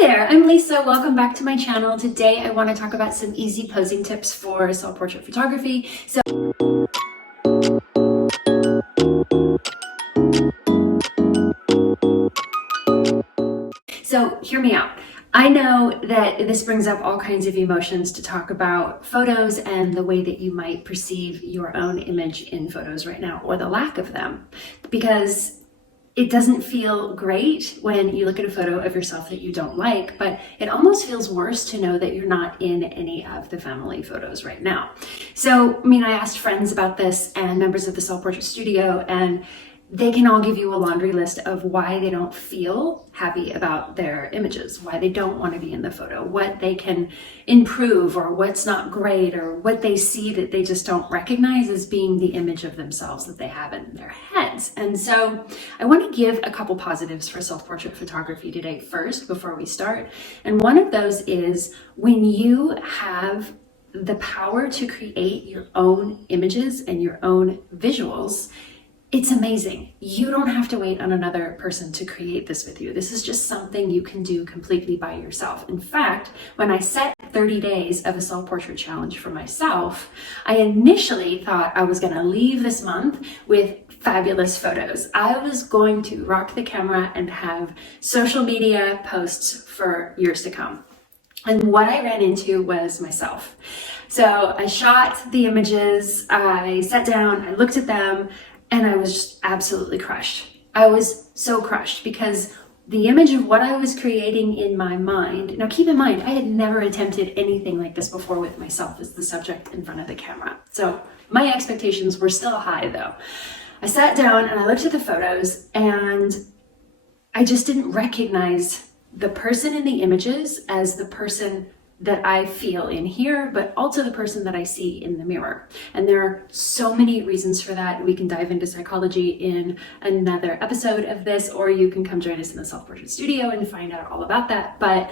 there, I'm Lisa. Welcome back to my channel. Today I want to talk about some easy posing tips for self-portrait photography. So hear me out. I know that this brings up all kinds of emotions to talk about photos and the way that you might perceive your own image in photos right now, or the lack of them, because it doesn't feel great when you look at a photo of yourself that you don't like, but it almost feels worse to know that you're not in any of the family photos right now. So, I asked friends about this and members of the self-portrait studio, and they can all give you a laundry list of why they don't feel happy about their images, why they don't want to be in the photo, what they can improve, or what's not great, or what they see that they just don't recognize as being the image of themselves that they have in their heads. And so I want to give a couple positives for self-portrait photography today first, before we start. And one of those is when you have the power to create your own images and your own visuals, it's amazing. You don't have to wait on another person to create this with you. This is just something you can do completely by yourself. In fact, when I set 30 days of a self-portrait challenge for myself, I initially thought I was going to leave this month with fabulous photos. I was going to rock the camera and have social media posts for years to come. And what I ran into was myself. So I shot the images, I sat down, I looked at them, and I was just absolutely crushed. I was so crushed because the image of what I was creating in my mind, now keep in mind, I had never attempted anything like this before with myself as the subject in front of the camera. So my expectations were still high though. I sat down and I looked at the photos and I just didn't recognize the person in the images as the person that I feel in here, but also the person that I see in the mirror. And there are so many reasons for that. We can dive into psychology in another episode of this, or you can come join us in the self-portrait studio and find out all about that. But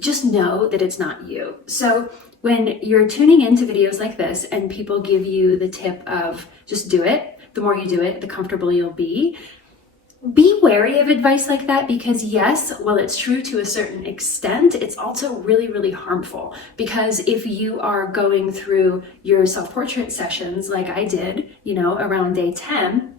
just know that it's not you. So when you're tuning into videos like this and people give you the tip of just do it, the more you do it, the comfortable you'll be wary of advice like that, because yes, while it's true to a certain extent, it's also really, really harmful. Because if you are going through your self-portrait sessions like I did, around day 10,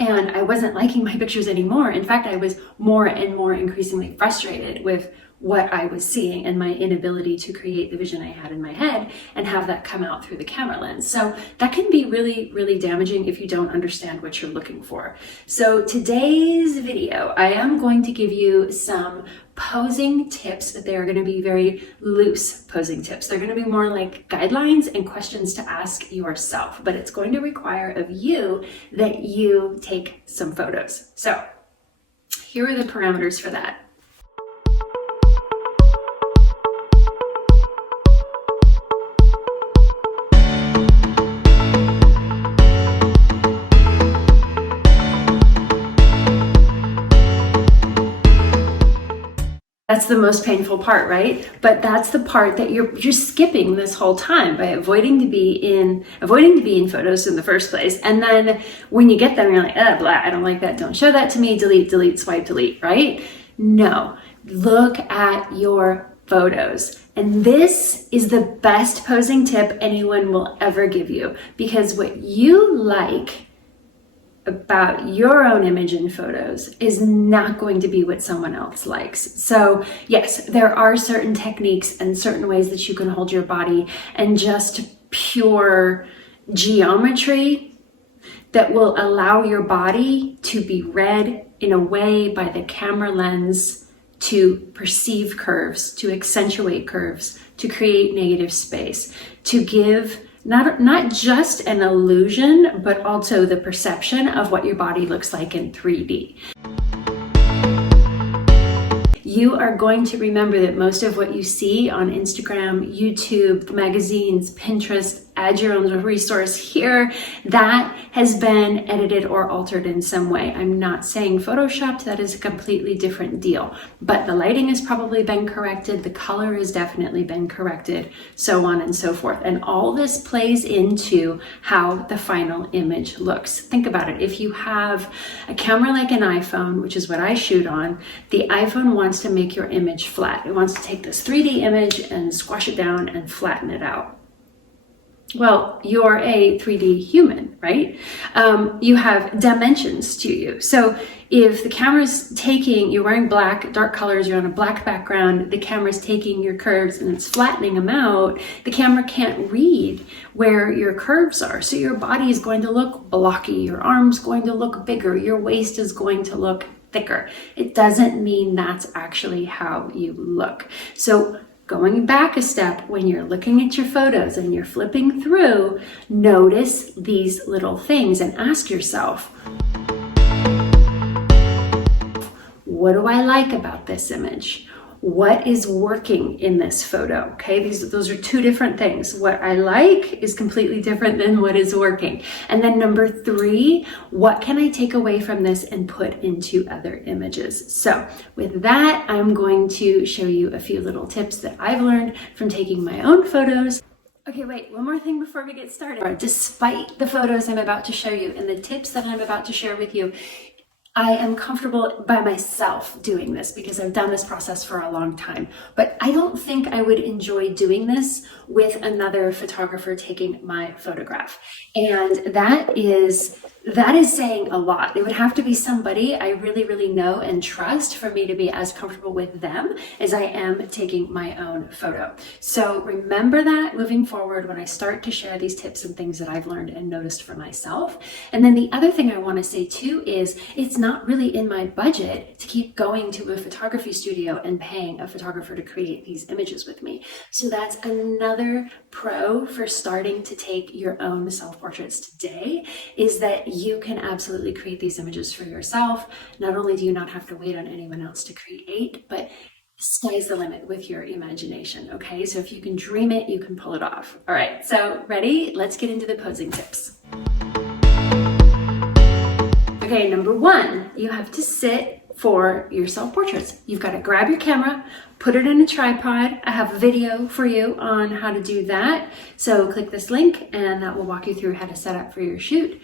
and I wasn't liking my pictures anymore. In fact, I was more and more increasingly frustrated with what I was seeing and my inability to create the vision I had in my head and have that come out through the camera lens. So that can be really, really damaging if you don't understand what you're looking for. So today's video, I am going to give you some posing tips, but they are going to be very loose posing tips. They're going to be more like guidelines and questions to ask yourself, but it's going to require of you that you take some photos. So here are the parameters for that. That's the most painful part, right? But that's the part that you're skipping this whole time by avoiding to be in photos in the first place. And then when you get them, you're like, blah, I don't like that. Don't show that to me. Delete, delete, swipe, delete, right? No, look at your photos. And this is the best posing tip anyone will ever give you, because what you like about your own image in photos is not going to be what someone else likes. So yes, there are certain techniques and certain ways that you can hold your body and just pure geometry that will allow your body to be read in a way by the camera lens to perceive curves, to accentuate curves, to create negative space, to give not just an illusion, but also the perception of what your body looks like in 3D. You are going to remember that most of what you see on Instagram, YouTube, magazines, Pinterest, add your own resource here, that has been edited or altered in some way. I'm not saying photoshopped, that is a completely different deal, but the lighting has probably been corrected, the color has definitely been corrected, so on and so forth. And all this plays into how the final image looks. Think about it. If you have a camera like an iPhone, which is what I shoot on, the iPhone wants to make your image flat. It wants to take this 3D image and squash it down and flatten it out. Well, you're a 3D human, right? You have dimensions to you. So if the camera's taking, you're wearing black, dark colors, you're on a black background, the camera's taking your curves and it's flattening them out, the camera can't read where your curves are. So your body is going to look blocky, your arm's going to look bigger, your waist is going to look thicker. It doesn't mean that's actually how you look. So going back a step, when you're looking at your photos and you're flipping through, notice these little things and ask yourself, what do I like about this image? What is working in this photo? Okay, those are two different things. What I like is completely different than what is working. And then number 3, what can I take away from this and put into other images? So with that, I'm going to show you a few little tips that I've learned from taking my own photos. Okay, wait, one more thing before we get started. Despite the photos I'm about to show you and the tips that I'm about to share with you, I am comfortable by myself doing this because I've done this process for a long time, but I don't think I would enjoy doing this with another photographer taking my photograph. And that is saying a lot. It would have to be somebody I really, really know and trust for me to be as comfortable with them as I am taking my own photo. So remember that moving forward when I start to share these tips and things that I've learned and noticed for myself. And then the other thing I want to say too is it's not really in my budget to keep going to a photography studio and paying a photographer to create these images with me. So that's another pro for starting to take your own self-portraits today, is that you can absolutely create these images for yourself. Not only do you not have to wait on anyone else to create, but sky's the limit with your imagination, okay? So if you can dream it, you can pull it off. All right, so ready? Let's get into the posing tips. Okay, number 1, you have to sit for your self-portraits. You've got to grab your camera, put it in a tripod. I have a video for you on how to do that. So click this link and that will walk you through how to set up for your shoot.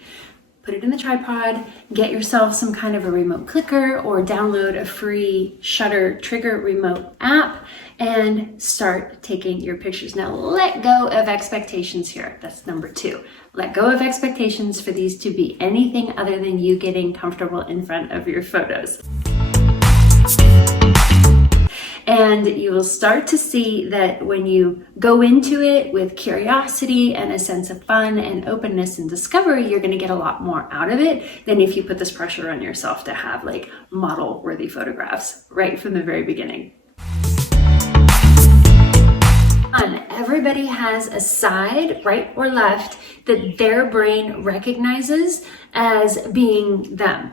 Put it in the tripod, get yourself some kind of a remote clicker or download a free shutter trigger remote app and start taking your pictures. Now let go of expectations here. That's number 2. Let go of expectations for these to be anything other than you getting comfortable in front of your photos. And you will start to see that when you go into it with curiosity and a sense of fun and openness and discovery, you're going to get a lot more out of it than if you put this pressure on yourself to have like model-worthy photographs right from the very beginning. Everybody has a side, right or left, that their brain recognizes as being them.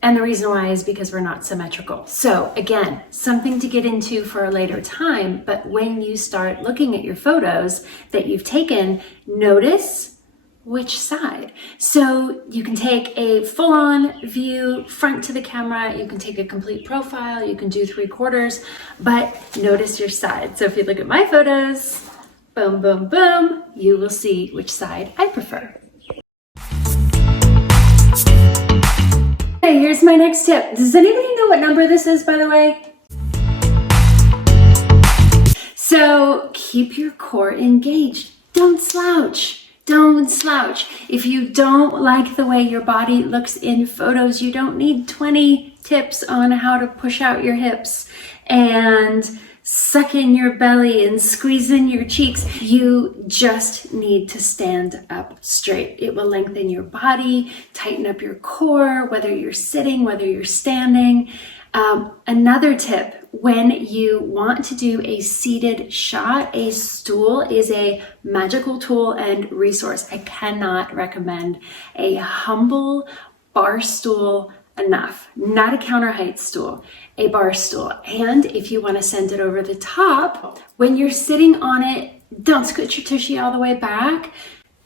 And the reason why is because we're not symmetrical. So again, something to get into for a later time, but when you start looking at your photos that you've taken, notice which side. So you can take a full-on view front to the camera, you can take a complete profile, you can do 3/4, but notice your side. So if you look at my photos, boom, boom, boom, you will see which side I prefer. Okay, here's my next tip. Does anybody know what number this is, by the way? So keep your core engaged. Don't slouch. Don't slouch. If you don't like the way your body looks in photos, you don't need 20 tips on how to push out your hips and suck in your belly and squeeze in your cheeks. You just need to stand up straight. It will lengthen your body, tighten up your core, whether you're sitting, whether you're standing. Another tip, when you want to do a seated shot, a stool is a magical tool and resource. I cannot recommend a humble bar stool enough. Not a counter height stool, a bar stool. And if you want to send it over the top, when you're sitting on it, don't scoot your tushy all the way back.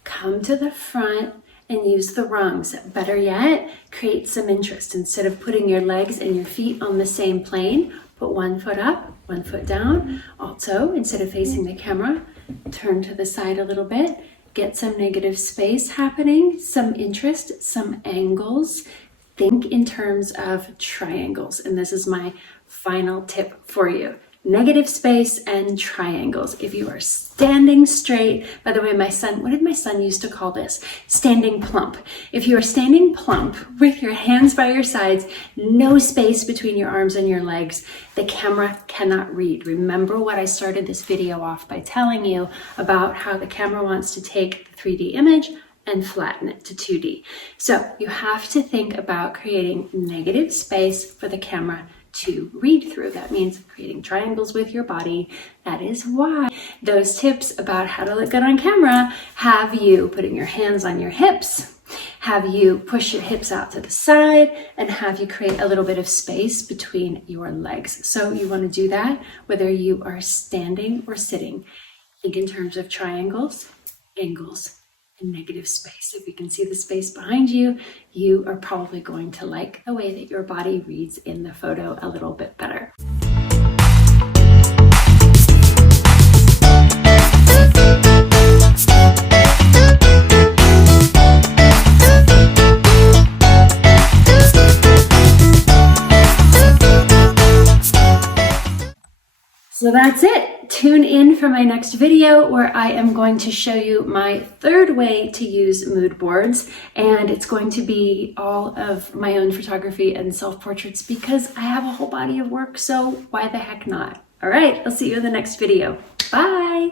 come to the front and use the rungs. Better yet, create some interest. Instead of putting your legs and your feet on the same plane, put one foot up, one foot down. Also, instead of facing the camera, turn to the side a little bit. Get some negative space happening, some interest, some angles. Think in terms of triangles. And this is my final tip for you. Negative space and triangles. If you are standing straight, by the way, what did my son used to call this? Standing plump. If you are standing plump with your hands by your sides, no space between your arms and your legs, the camera cannot read. Remember what I started this video off by telling you about how the camera wants to take the 3D image and flatten it to 2D. So you have to think about creating negative space for the camera to read through. That means creating triangles with your body. That is why those tips about how to look good on camera have you putting your hands on your hips, have you push your hips out to the side, and have you create a little bit of space between your legs. So you want to do that whether you are standing or sitting. Think in terms of triangles, angles, and negative space. If you can see the space behind you, you are probably going to like the way that your body reads in the photo a little bit better. So that's it. Tune in for my next video where I am going to show you my third way to use mood boards, and it's going to be all of my own photography and self-portraits because I have a whole body of work, so why the heck not? All right, I'll see you in the next video. Bye.